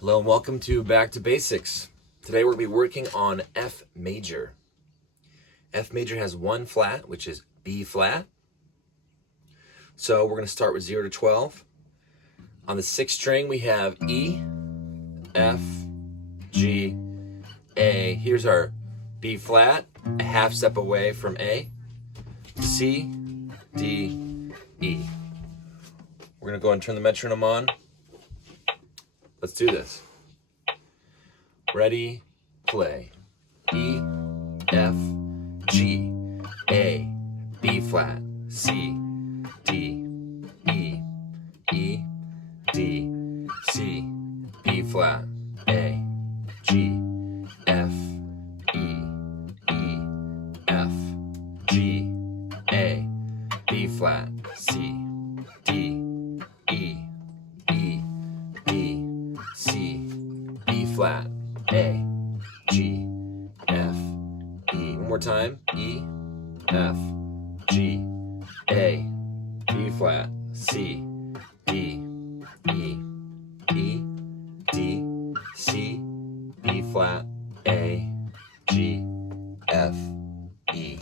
Hello and welcome to Back to Basics. Today we're going to be working on F major. F major has one flat, which is B flat. So we're going to start with 0 to 12. On the sixth string we have E, F, G, A. Here's our B flat, a half step away from A, C, D, E. We're going to go and turn the metronome on. Let's do this. Ready, play. E, F, G, A, B flat, C, D, E, E, D, C, B flat, A, G, F, E, E, F, G, A, B flat, C, D, E, E, D, C, B flat, A, G, F, E. One more time. E, F, G, A, B flat, C, D, E, E, D, C, B flat, A, G, F, E.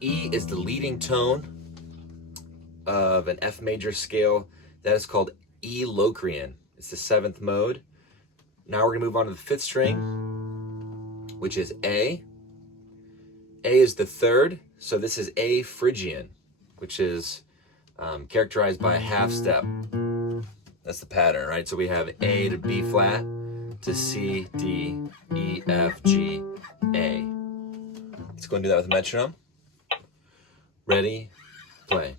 E is the leading tone of an F major scale that is called E Locrian. It's the seventh mode. Now we're going to move on to the fifth string, which is A. A is the third, so this is A Phrygian, which is characterized by a half step. That's the pattern, right? So we have A to B flat to C, D, E, F, G, A. Let's go and do that with a metronome. Ready, play.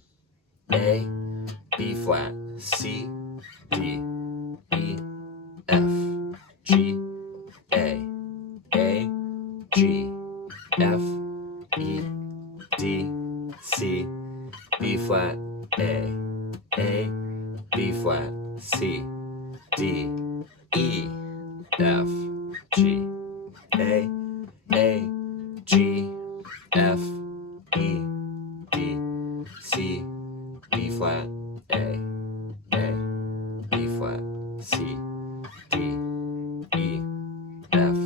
A, B flat, C, D, E, F, G, A, G, F, E, D, C, B flat, A, B flat, C, D, E, F, G, A, G, F, E, D, C, B flat, A, B flat, C, D, E, F,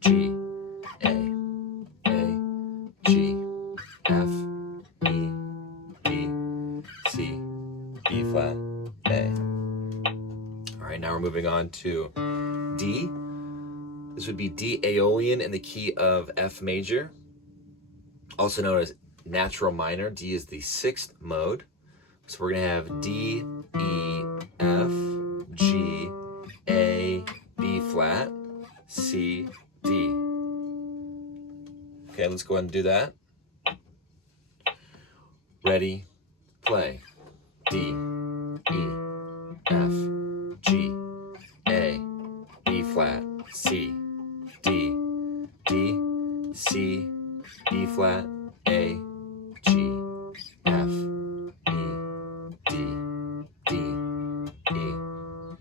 G, A, G, F, E, D, C, B flat, A. All right, now we're moving on to D. This would be D Aeolian in the key of F major, also known as natural minor. D is the sixth mode. So we're going to have D, E, F, G, A, B flat, C, D. Okay, let's go ahead and do that. Ready, play. D, E, F, G, A, B flat, C, D, C, B flat, A, G, F,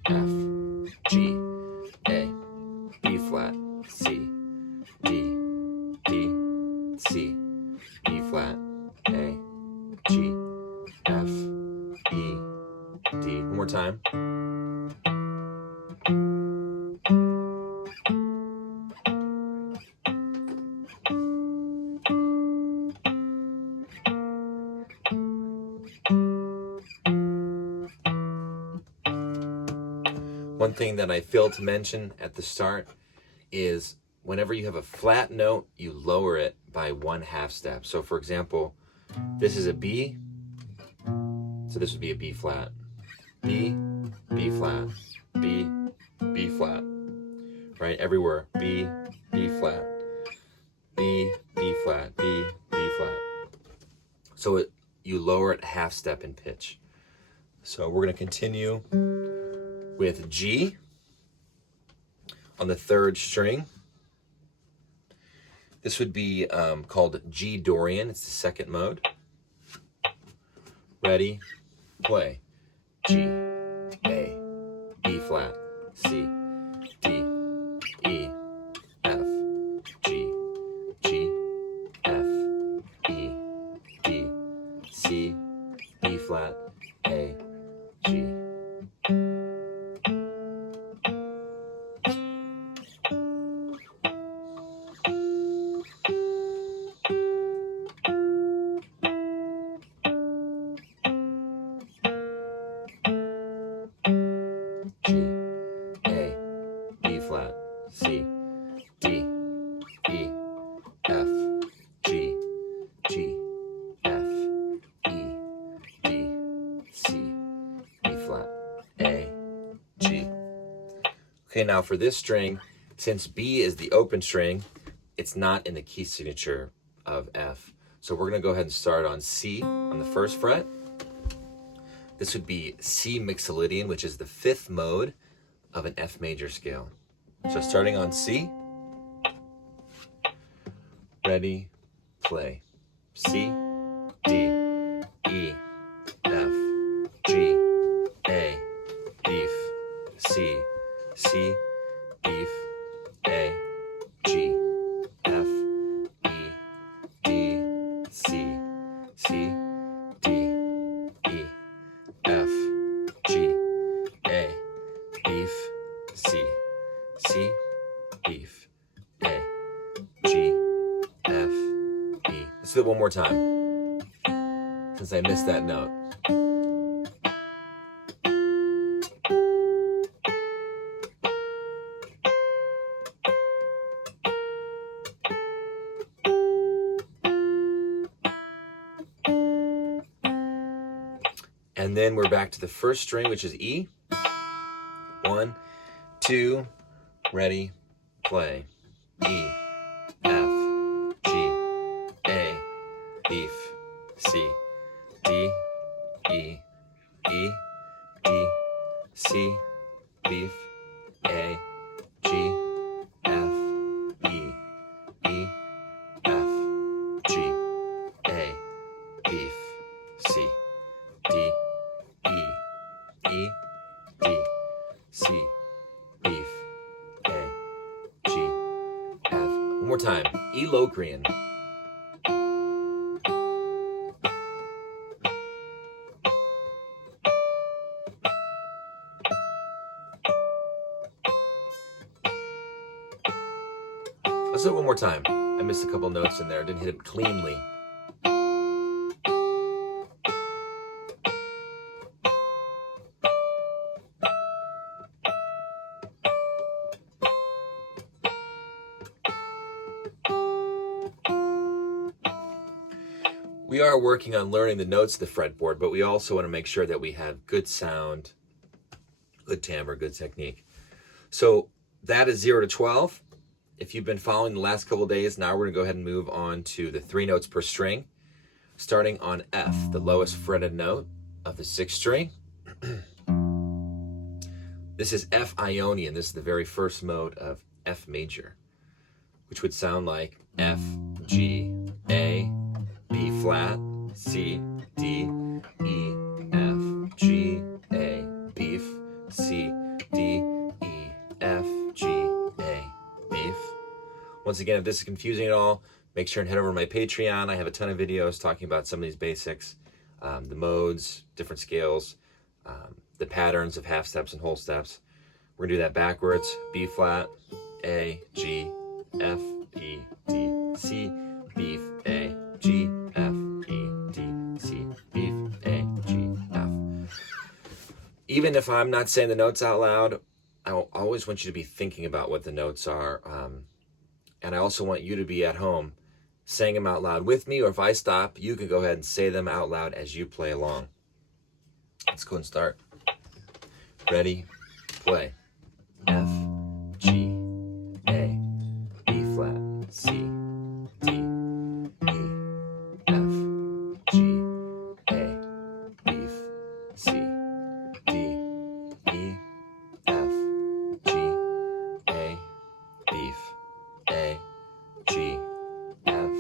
F, G, A, B flat, C, D, C, B flat, A, G, F, E, D. One more time. One thing that I failed to mention at the start is whenever you have a flat note, you lower it by one half step. So for example, this is a B, so this would be a B flat. B, B flat, B, B flat. Right, everywhere. B, B flat, B, B flat, B, B flat. So you lower it half step in pitch. So we're going to continue with G on the third string. This would be called G Dorian. It's the second mode. Ready, play. G, A, B flat, C, D, E, F, G, F, E, D, C, B flat, A, G. A, G. Okay, now for this string, since B is the open string, it's not in the key signature of F. So we're gonna go ahead and start on C on the first fret. This would be C Mixolydian, which is the 5th mode of an F major scale. So starting on C, ready, play. C, D, E, F, G, A, beef, C, C, beef, A, G, F, E, D, C, C, D, E, F, G, A, beef, C, C, beef, A, G, F, E. Let's do it one more time, since I missed that note. And then we're back to the first string, which is E. 1, 2, ready, play. E, F, G, A, beef, C, D, E, E, D, C, beef, A, G, F, E, E, F, G, A, beef, C, D, E, E, D, C, beef, A, G, F. One more time. E Locrian. Let's do it one more time. I missed a couple notes in there. Didn't hit it cleanly. We are working on learning the notes of the fretboard, but we also want to make sure that we have good sound, good timbre, good technique. So that is 0 to 12. If you've been following the last couple of days, now we're going to go ahead and move on to the 3 notes per string, starting on F, the lowest fretted note of the 6th string. This is F Ionian. This is the very first mode of F major, which would sound like F, G, A, B flat, C, D, E, F, G, A, beef, C, D, E, F, G, A, beef. Once again, if this is confusing at all, make sure and head over to my Patreon. I have a ton of videos talking about some of these basics, the modes, different scales, the patterns of half steps and whole steps. We're gonna do that backwards. B flat, A, G, F, E, D, C, beef, A, G, F, E, D, C, beef, A, G, F. Even if I'm not saying the notes out loud, I always want you to be thinking about what the notes are. And I also want you to be at home saying them out loud with me, or if I stop, you can go ahead and say them out loud as you play along. Let's go and start. Ready, play. F, G, A, B flat, C, D, E, F, G, A, beef, C, D, E, F, G, A, beef, A, G, F,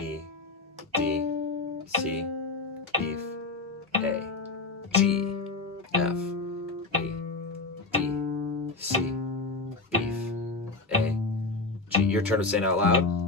E, D, C, beef, A, G, F, E, D, C, beef, A, G. Your turn to say it out loud.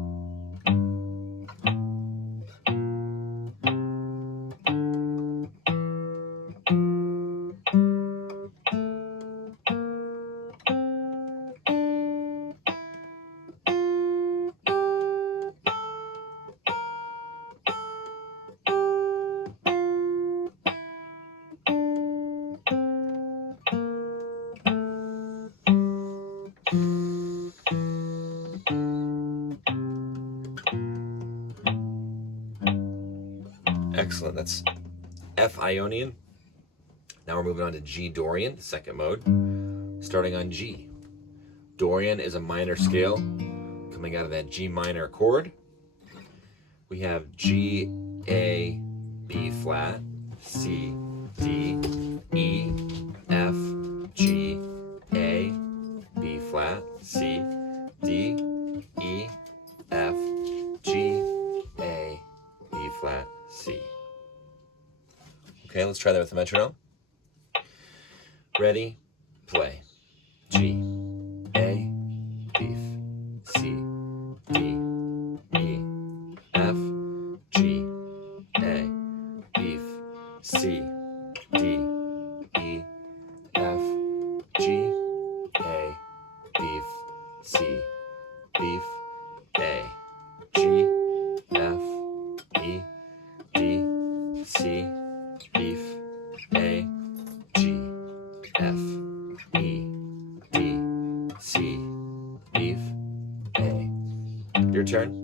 Excellent. That's F Ionian. Now we're moving on to G Dorian, the second mode, starting on G. Dorian is a minor scale coming out of that G minor chord. We have G, A, B flat, C, D, E, F, G, A, B flat, C, D, E, F, G, A, B flat, C. Okay, let's try that with the metronome. Ready, play. G, A, beef, C, D, E, F, G, A, beef, C, D, E, F, G, A, beef, C, beef, A, G, F, E, D, C, beef, A, G, F, E, D, C, beef, A. Your turn.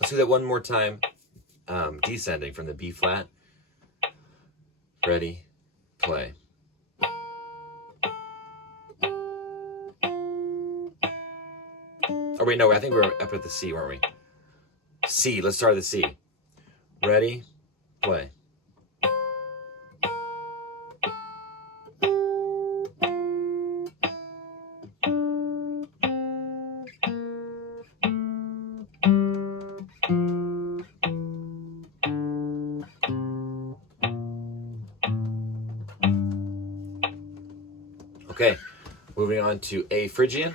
Let's do that one more time, descending from the B flat. Ready, play. Oh wait, no, I think we were up at the C, weren't we? C, let's start at the C. Ready, play. Okay, moving on to A Phrygian.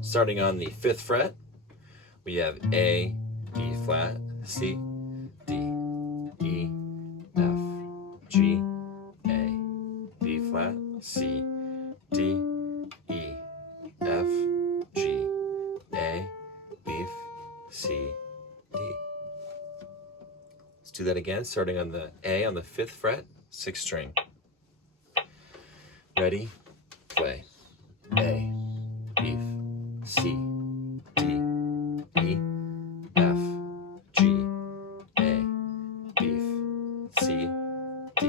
Starting on the 5th fret, we have A, B flat, C, D, E, F, G, A, B flat, C, D, E, F, G, A, beef, C, D. Let's do that again, starting on the A on the 5th fret, 6th string. Ready, play. A, beef, C, D, E, F, G, A, beef, C, D,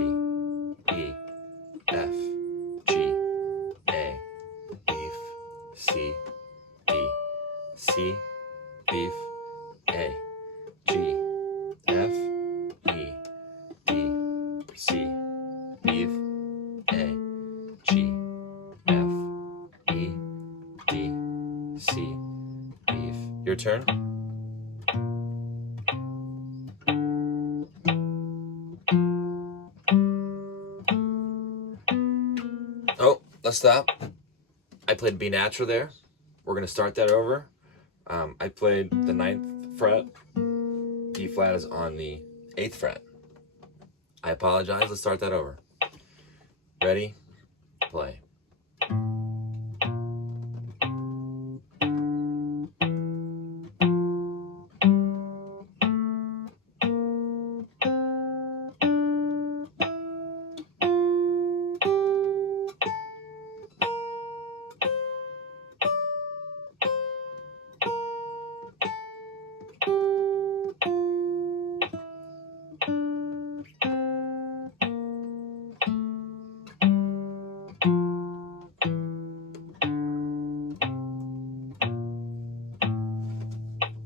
E, F, G, A, beef, C, D, C, beef, A, G, F, E, D, C, beef, A, G, F, E, D, C, beef. Your turn. Oh, let's stop. I played B natural there. We're going to start that over. I played the 9th fret. D flat is on the 8th fret. I apologize. Let's start that over. Ready? Play.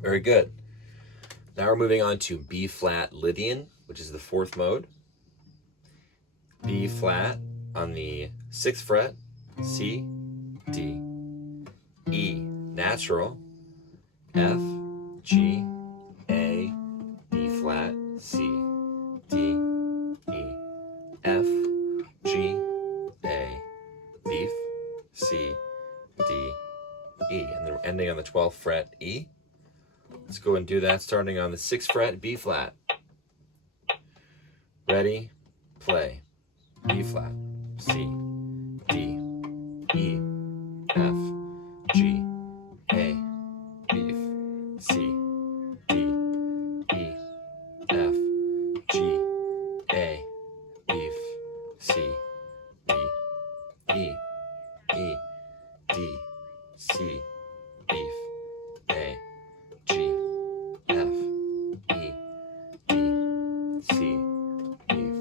Very good. Now we're moving on to B flat Lydian, which is the 4th mode. B flat on the 6th fret, C, D, E natural, F, G, A, B flat, C, D, E, F, G, A, beef, C, D, E. And then we're ending on the 12th fret, E. Let's go and do that starting on the 6th fret, B flat. Ready, play. E flat, C, D, E, F, G, A, beef, C, D, E, F, G, A, beef, C, D, E, D, C, beef, A, G, F, E, D, C, beef,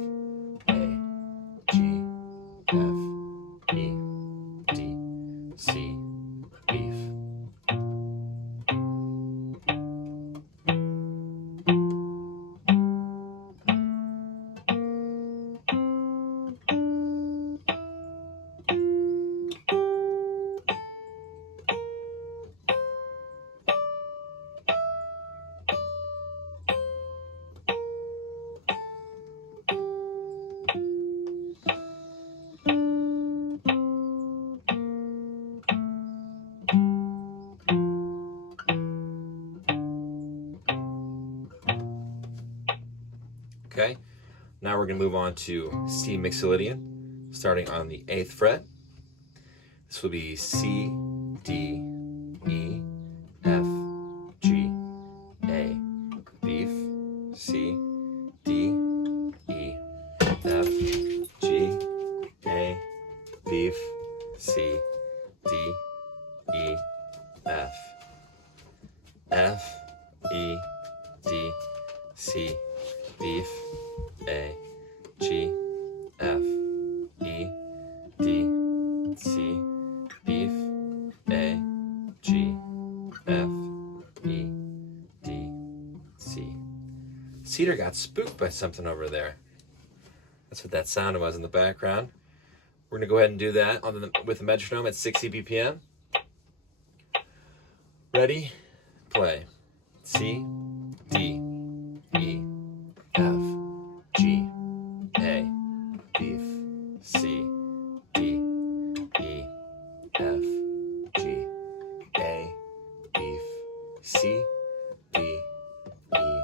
A, G, F, E, D, C, beef. Okay, now we're going to move on to C Mixolydian, starting on the 8th fret. This will be C, D, E, F, G, A, beef, C, D, E, F, G, A, beef, C, D, E, F, F, E, D, C, beef, A, G, F, E, D, C, beef, A, G, F, E, D, C. Cedar got spooked by something over there. That's what that sound was in the background. We're going to go ahead and do that with the metronome at 60 BPM. Ready? Play. C, D, E, F, G, A, beef, C, D, E, F, G, A, beef, C, D, E,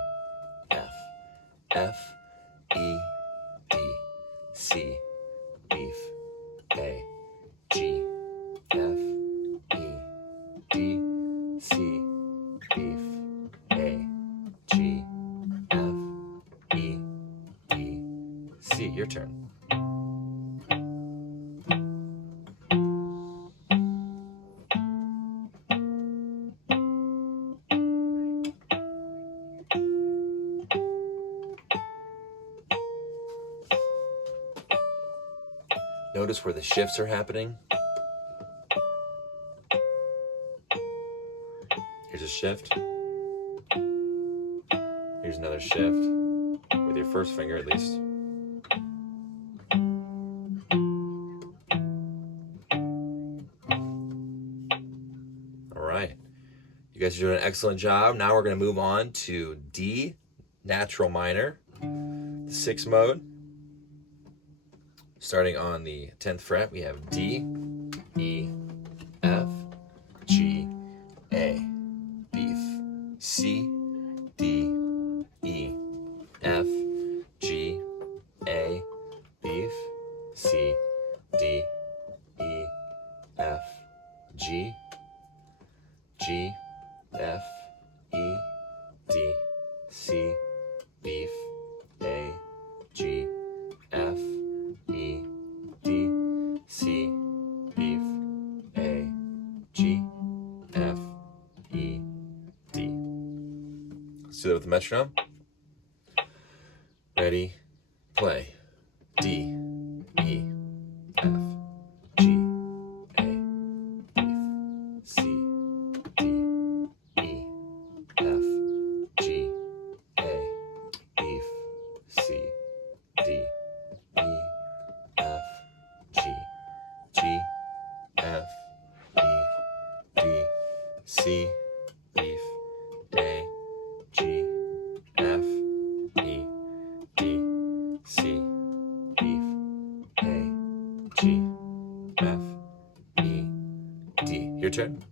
F, F, E, D, C, beef, A, G, F, E, D, C, beef, A, G, F, E, D, C. Your turn. Notice where the shifts are happening. Here's a shift. Here's another shift, with your first finger at least. All right. You guys are doing an excellent job. Now we're going to move on to D, natural minor, the 6th mode. Starting on the 10th fret, we have D, E, F, G, A, beef, C, D, E, F, G, A, beef, C, D, E, F, G, G, F, E, D, C, beef, A, G, F, E, D, C, beef, A, G, F, E, D. Let's do that with the metronome. Ready, play. D, E, F, G, A, beef, C, D, E, F, G, A, beef, C, D, E, F, G, G, F, E, D, C, beef, A, G, F, E, D, C, beef, A, G, F, E, D. Your turn.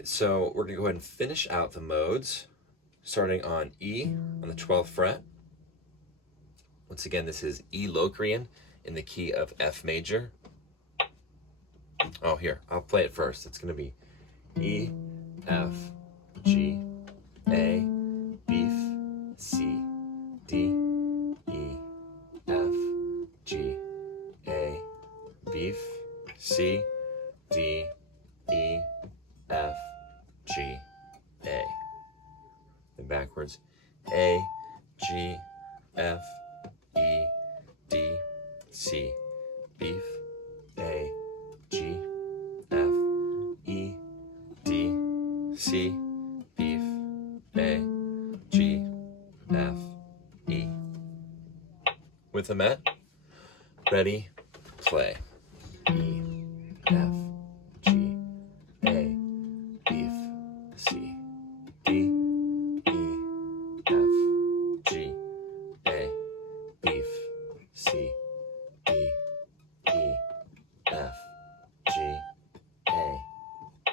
right, so we're gonna go ahead and finish out the modes, starting on E on the 12th fret. Once again, this is E Locrian in the key of F major. Oh, here, I'll play it first. It's gonna be E, F, G, A, beef, C, D, E, F, G, A, beef, C, D, E, F, G, A. Then backwards. A, G, F, E, D, C, beef, A, G, F, E, D, C, beef, A, G, F, E. With the met, ready, play. E, F, G, A, beef, C, D, E, F, G, A, beef, C, D, E, F, G,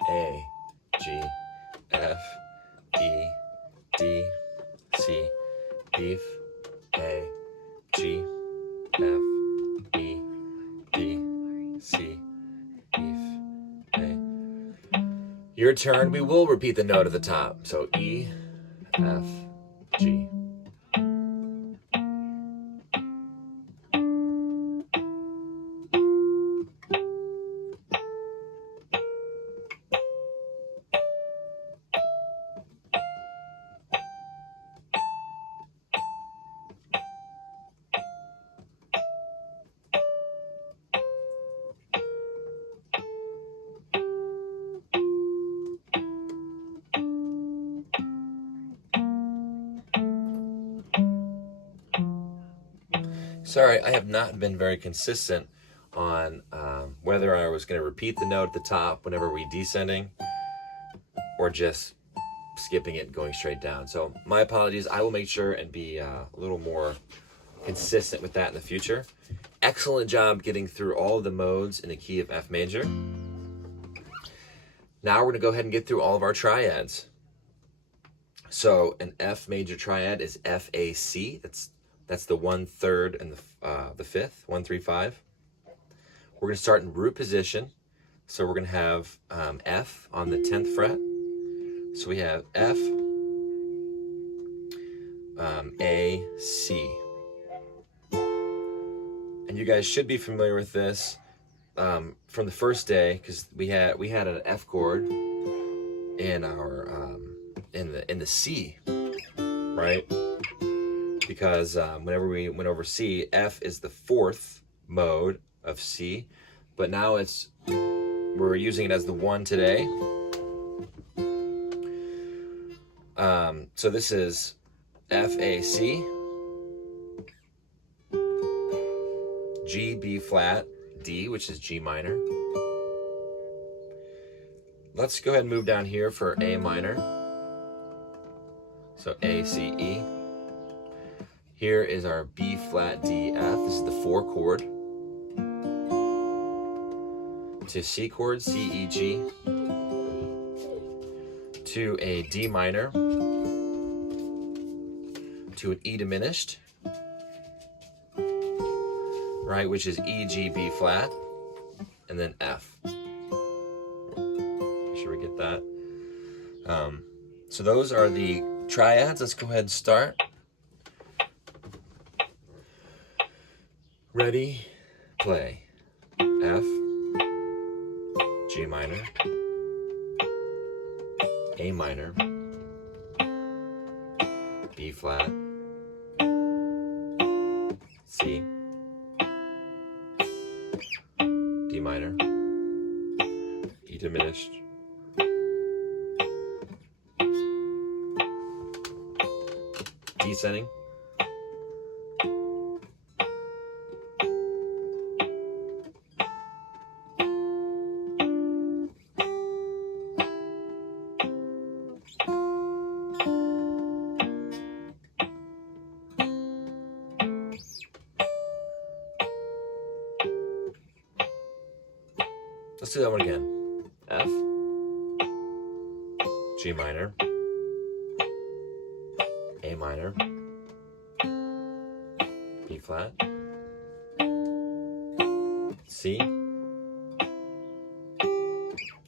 A, G, F, E, D, C, beef, A, G, F, E, D, C, beef, A. Your turn. We will repeat the note at the top. So E, F, G. Sorry, I have not been very consistent on whether I was going to repeat the note at the top whenever we descending or just skipping it and going straight down. So my apologies. I will make sure and be a little more consistent with that in the future. Excellent job getting through all of the modes in the key of F major. Now we're going to go ahead and get through all of our triads. So an F major triad is F-A-C. That's the 1/3 and the 5th, 1, 3, 5. We're going to start in root position. So we're going to have F on the 10th fret. So we have F, A, C. And you guys should be familiar with this from the first day, because we had an F chord in our in the C, right? Because whenever we went over C, F is the 4th mode of C, but now we're using it as the 1 today. So this is F, A, C, G, B flat, D, which is G minor. Let's go ahead and move down here for A minor. So A, C, E. Here is our B flat, D, F. This is the 4 chord. To C chord, C, E, G. To a D minor. To an E diminished. Right, which is E, G, B flat. And then F. Make sure we get that. So those are the triads. Let's go ahead and start. Ready, play. F, G minor, A minor, B flat, C, D minor, E diminished, descending, let's do that one again. F, G minor, A minor, B flat, C,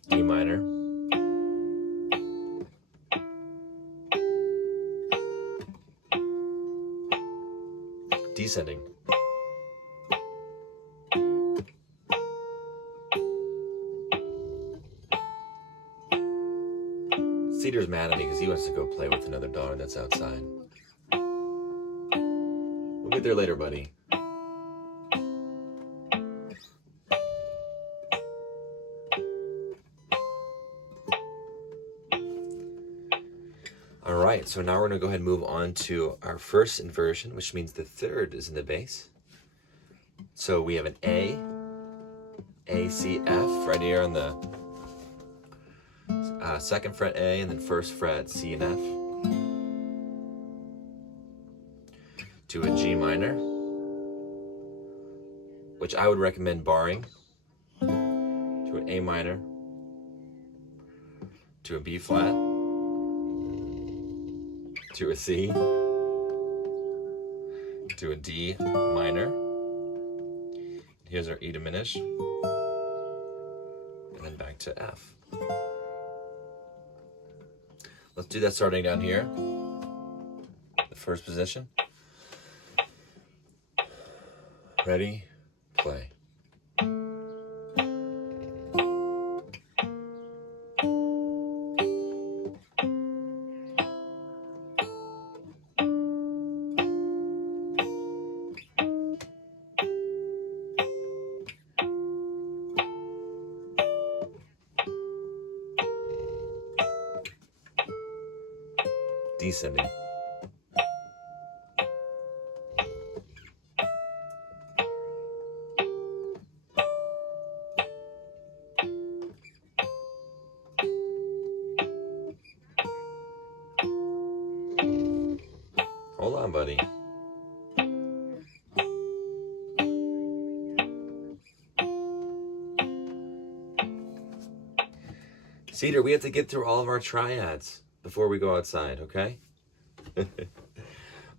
D minor, descending, Cedar's mad at me because he wants to go play with another dog that's outside. We'll get there later, buddy. All right, so now we're going to go ahead and move on to our first inversion, which means the third is in the bass. So we have an A, C, F right here on the second fret A, and then first fret C and F, to a G minor, which I would recommend barring, to an A minor, to a B flat, to a C, to a D minor. Here's our E diminished, and then back to F. Let's do that starting down here, the first position. Ready, play. Descending. Hold on, buddy. Cedar, we have to get through all of our triads before we go outside, okay?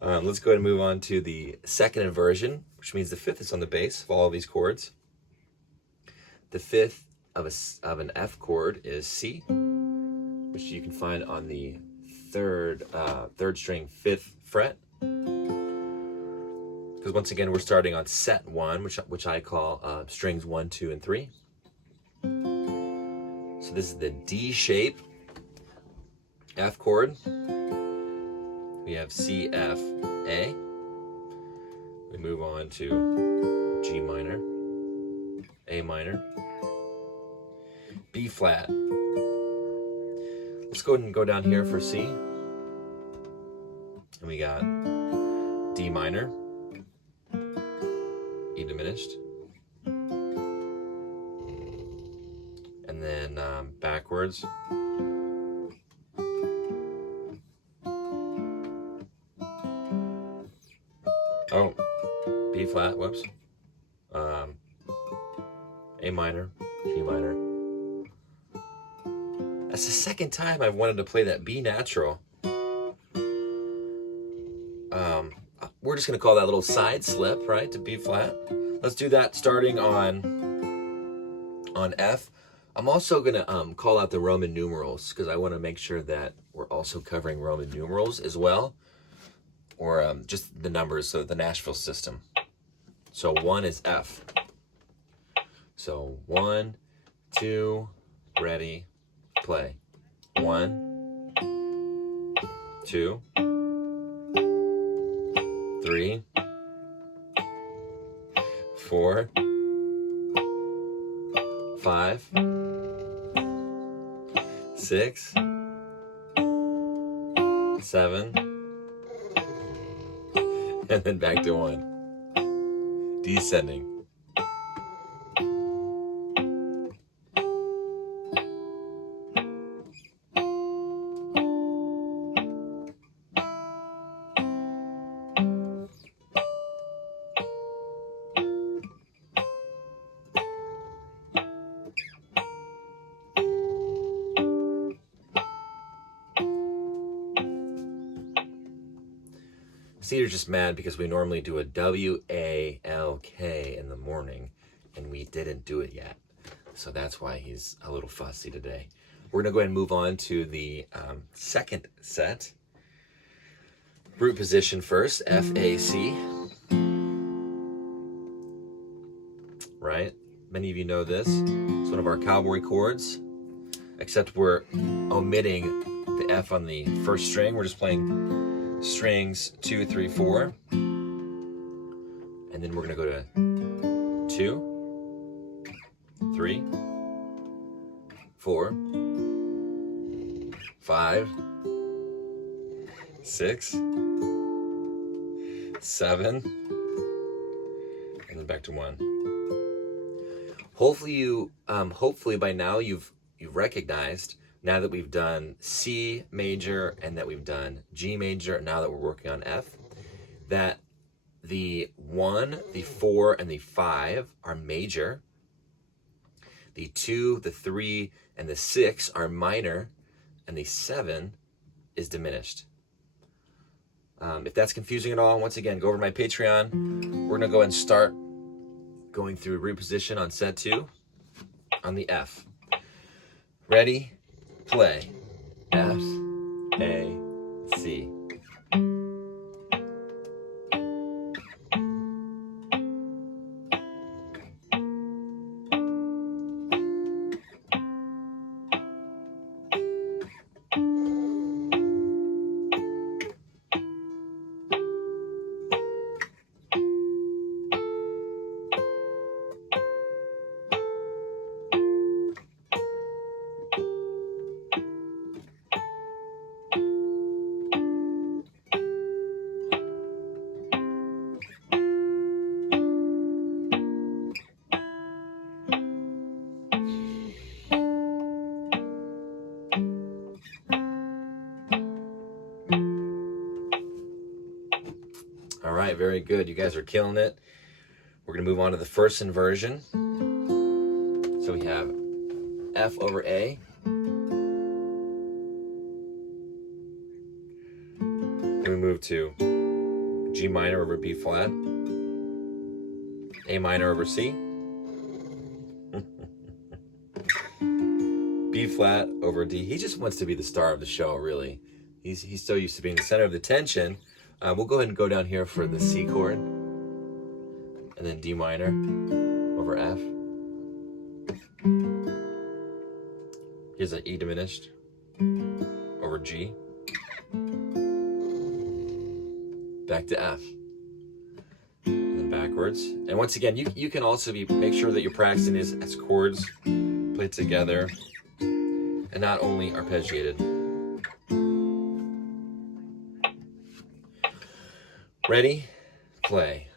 Let's go ahead and move on to the second inversion, which means the fifth is on the bass of all of these chords. The fifth of an F chord is C, which you can find on the third string, fifth fret. Because once again, we're starting on set 1, which I call strings 1, 2, and 3. So this is the D shape F chord. We have C, F, A. We move on to G minor, A minor, B flat. Let's go ahead and go down here for C. And we got D minor, E diminished, and then backwards. Oh, B flat, whoops. A minor, G minor. That's the second time I've wanted to play that B natural. We're just gonna call that a little side slip, right, to B flat. Let's do that starting on F. I'm also gonna call out the Roman numerals because I want to make sure that we're also covering Roman numerals as well, or just the numbers, so the Nashville system. So 1 is F. So 1, 2, ready, play. 1, 2, 3, 4, 5, 6, 7, and then back to 1. Descending. Cedar's just mad because we normally do a W-A-L-K in the morning, and we didn't do it yet. So that's why he's a little fussy today. We're going to go ahead and move on to the second set. Root position first, F-A-C. Right? Many of you know this. It's one of our cowboy chords, except we're omitting the F on the first string. We're just playing strings 2, 3, 4. And then we're going to go to 2, 3, 4, 5, 6, 7, and then back to 1. Hopefully by now you've recognized, now that we've done C major and that we've done G major, now that we're working on F, that the 1, the 4, and the 5 are major. The 2, the 3, and the 6 are minor, and the 7 is diminished. If that's confusing at all, once again, go over to my Patreon. We're going to go ahead and start going through root position on set 2 on the F. Ready? Play. F, A, C. All right, very good. You guys are killing it. We're going to move on to the first inversion. So we have F over A. Then we move to G minor over B flat. A minor over C. B flat over D. He just wants to be the star of the show, really. He's so used to being the center of the tension. We'll go ahead and go down here for the C chord, and then D minor over F. Here's an E diminished over G. Back to F. And then backwards. And once again, you can also make sure that you're practicing these as chords played together and not only arpeggiated. Ready? Play.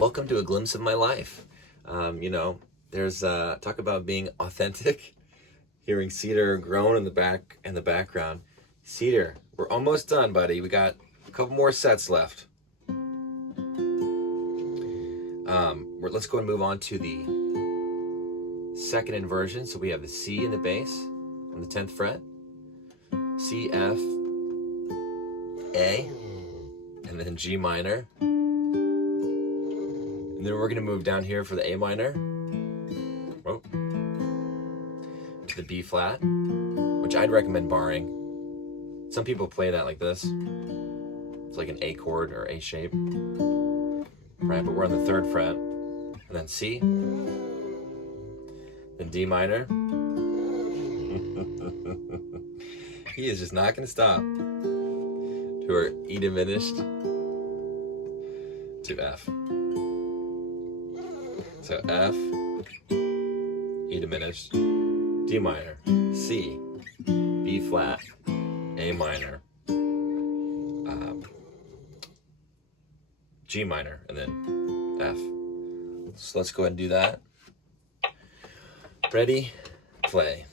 Welcome to a glimpse of my life. There's talk about being authentic. Hearing Cedar groan in the background. Cedar, we're almost done, buddy. We got a couple more sets left. Let's go and move on to the second inversion. So we have the C in the bass on the 10th fret, C, F, A, and then G minor. And then we're going to move down here for the A minor, to the B flat, which I'd recommend barring. Some people play that like this. It's like an A chord or A shape. Right, but we're on the 3rd fret. And then C. Then D minor. He is just not going to stop. To our E diminished to F. So F, E diminished, D minor, C, B flat, A minor, G minor, and then F. So let's go ahead and do that. Ready, play.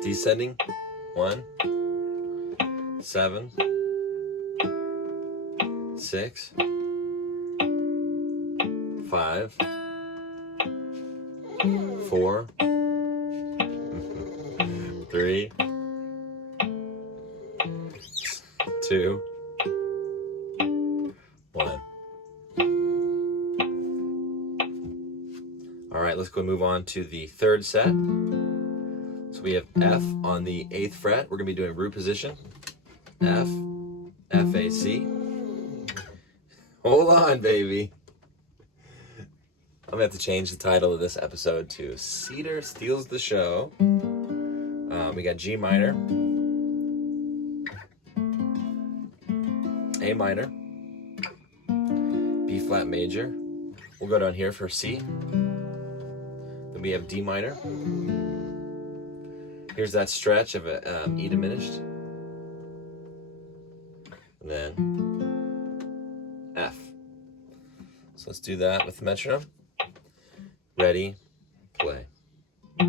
Descending, 1, 7, 6, 5, 4, 3, 2, 1. All right, let's go move on to the third set. So we have F on the 8th fret. We're going to be doing root position. F, F, A, C. Hold on, baby. I'm going to have to change the title of this episode to Cedar Steals the Show. We got G minor, A minor, B flat major. We'll go down here for C. Then we have D minor. Here's that stretch of a E diminished. And then F. So let's do that with the metronome. Ready, play. 2,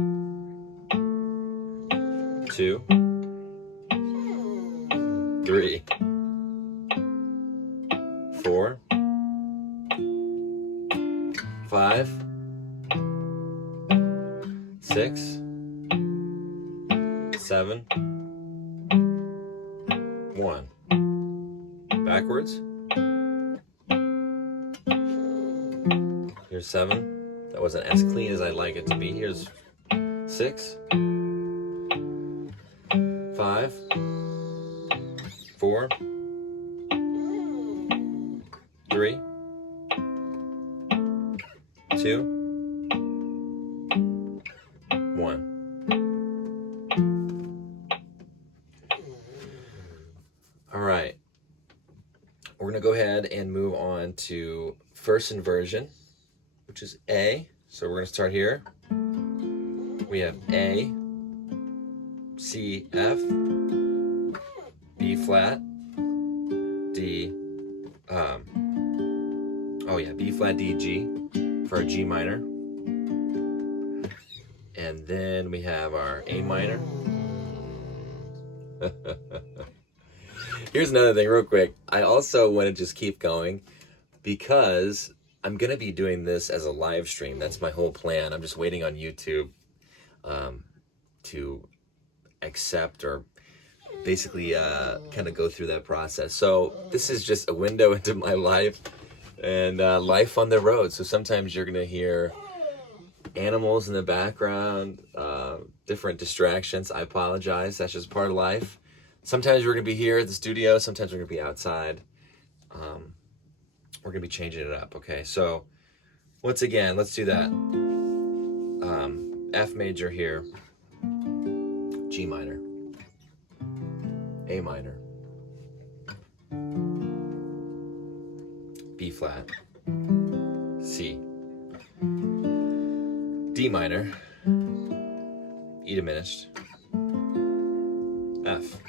3, 4, 5, 6, 7, 1. Backwards. Here's 7. That wasn't as clean as I'd like it to be. Here's 6, 5, 4, 3, 2, 1. All right, we're going to go ahead and move on to first inversion, which is A. So we're going to start here. We have A, C, F, B flat, D, B flat, D, G for our G minor. And then we have our A minor. Here's another thing real quick. I also want to just keep going because I'm going to be doing this as a live stream. That's my whole plan. I'm just waiting on YouTube to accept or basically kind of go through that process. So this is just a window into my life and life on the road. So sometimes you're going to hear animals in the background, different distractions. I apologize. That's just part of life. Sometimes we're going to be here at the studio. Sometimes we're going to be outside. We're going to be changing it up, okay? So, once again, let's do that. F major here. G minor. A minor. B flat. C. D minor. E diminished. F.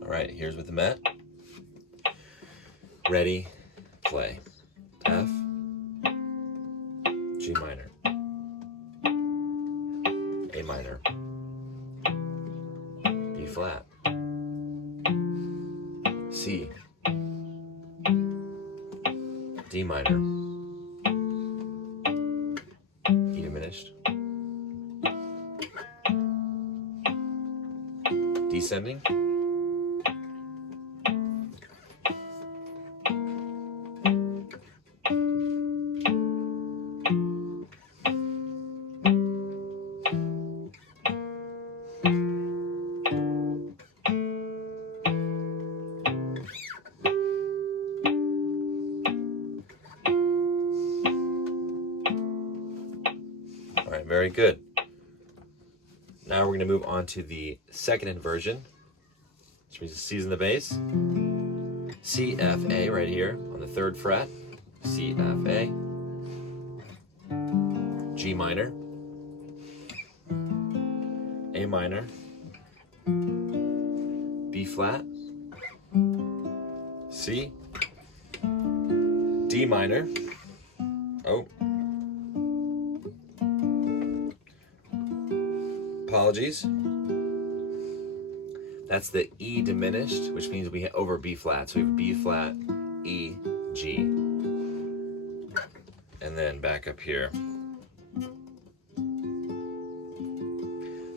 All right, here's with the Met. Ready, play. F, G minor, A minor, B flat, C, D minor, E diminished, descending, very good. Now we're going to move on to the second inversion, which means C's in the bass. C, F, A right here on the 3rd fret. C, F, A. G minor. A minor. B flat. C. D minor. Oh. Apologies. That's the E diminished, which means we hit over B flat. So we have B flat, E, G. And then back up here.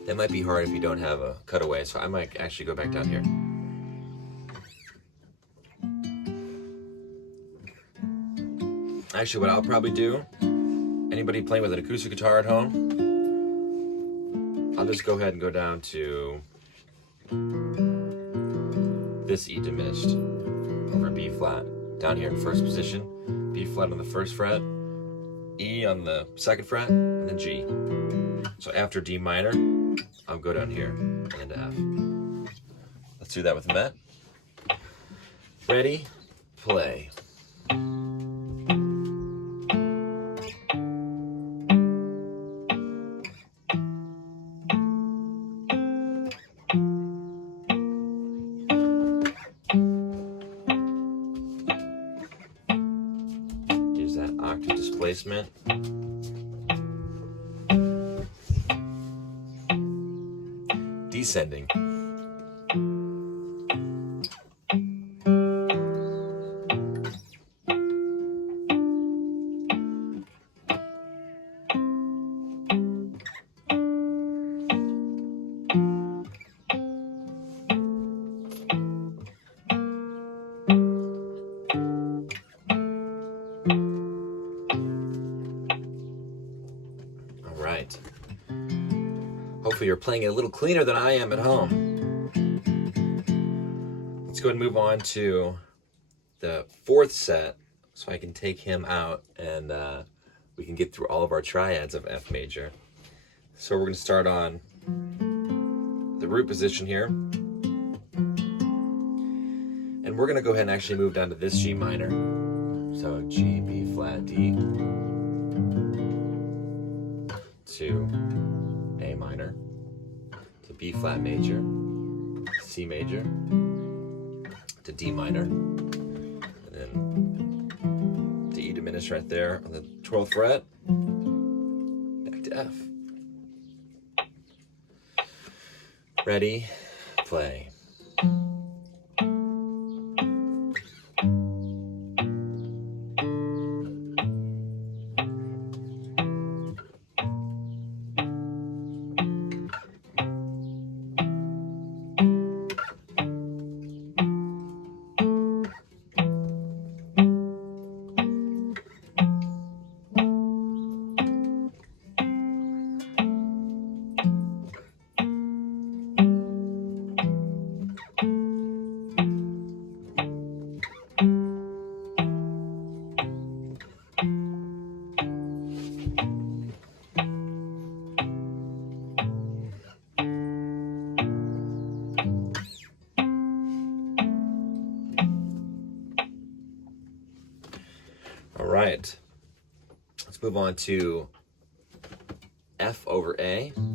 That might be hard if you don't have a cutaway, so I might actually go back down here. Actually, what I'll probably do, anybody playing with an acoustic guitar at home, I'll just go ahead and go down to this E diminished over B flat. Down here in 1st position, B flat on the 1st fret, E on the 2nd fret, and then G. So after D minor, I'll go down here and into F. Let's do that with Met. Ready, play. Use that octave displacement. Descending. All right. Hopefully you're playing it a little cleaner than I am at home. Let's go ahead and move on to the 4th set so I can take him out and we can get through all of our triads of F major. So we're going to start on the root position here. And we're going to go ahead and actually move down to this G minor. So G, B flat, D, to A minor, to B flat major, C major, to D minor, and then to E diminished right there on the 12th fret, back to F. Ready, play. All right, let's move on to F over A. So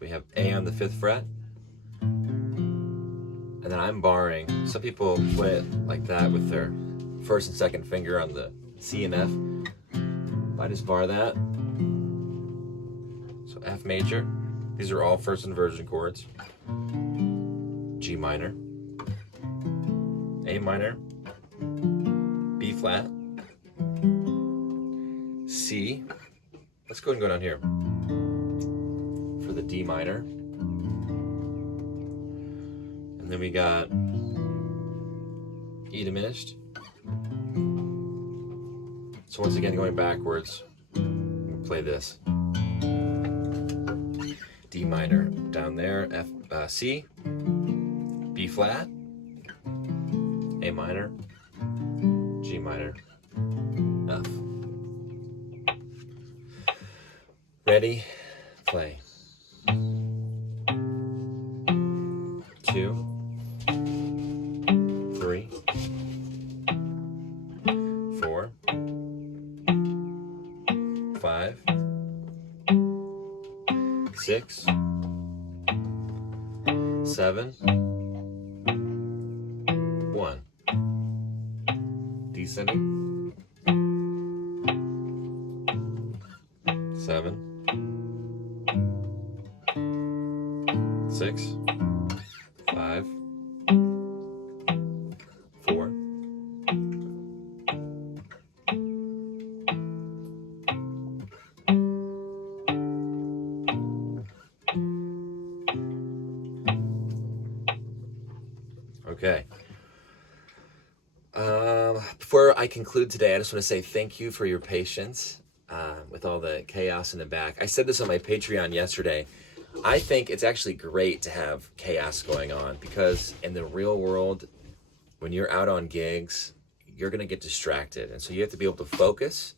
we have A on the 5th fret, and then I'm barring. Some people play it like that with their 1st and 2nd finger on the C and F. I just bar that. So F major. These are all 1st inversion chords. G minor, A minor, B flat, C. Let's go ahead and go down here for the D minor. And then we got E diminished. So once again, going backwards, we'll play this. D minor down there, F, C, B flat, A minor, G minor, F. Ready, play. 2, 3, 4, 5, 6, 7, 1. Descending. 7, 6, 5, 4, 3. Okay. Before I conclude today, I just want to say thank you for your patience with all the chaos in the back. I said this on my Patreon yesterday. I think it's actually great to have chaos going on because in the real world, when you're out on gigs, you're going to get distracted. And so you have to be able to focus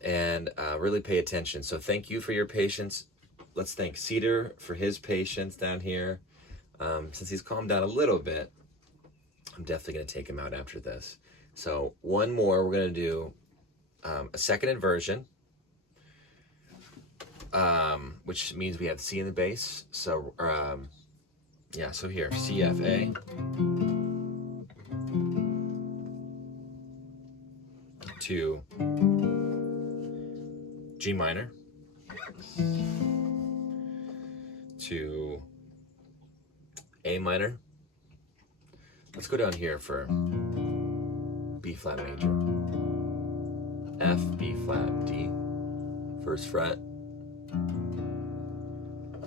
and really pay attention. So thank you for your patience. Let's thank Cedar for his patience down here. Since he's calmed down a little bit, I'm definitely going to take him out after this. So one more, we're going to do a second inversion, which means we have C in the bass. So yeah, so here, C, F, A. To G minor. To A minor. Let's go down here for B flat major. F, B flat, D, first fret.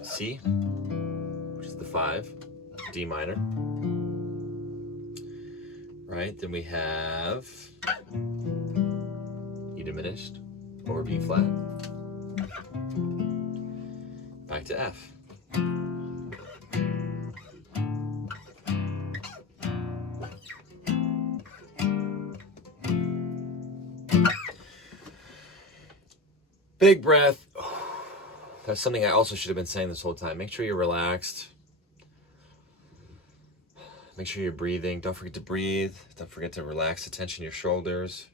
C, which is the 5, D minor. Right, then we have E diminished over B flat. Back to F. Big breath. That's something I also should have been saying this whole time. Make sure you're relaxed. Make sure you're breathing. Don't forget to breathe. Don't forget to relax the tension in your shoulders.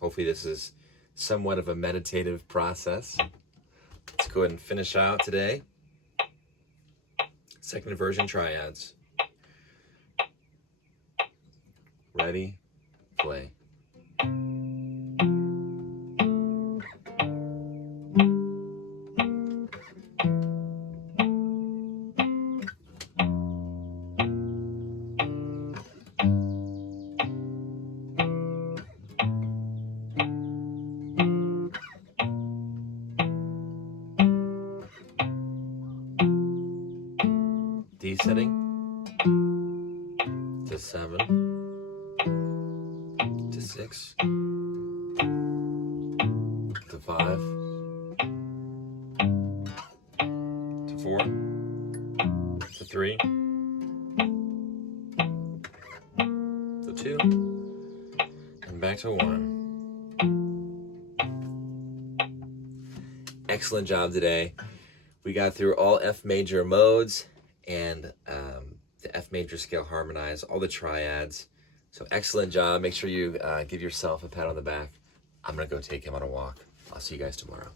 Hopefully this is somewhat of a meditative process. Let's go ahead and finish out today. Second inversion triads. Ready, play. Descending to 7, to 6, to 5, to 4, to 3, to 2, and back to 1. Excellent job today. We got through all F major modes and the F major scale harmonized, all the triads. So excellent job. Make sure you give yourself a pat on the back. I'm going to go take him on a walk. I'll see you guys tomorrow.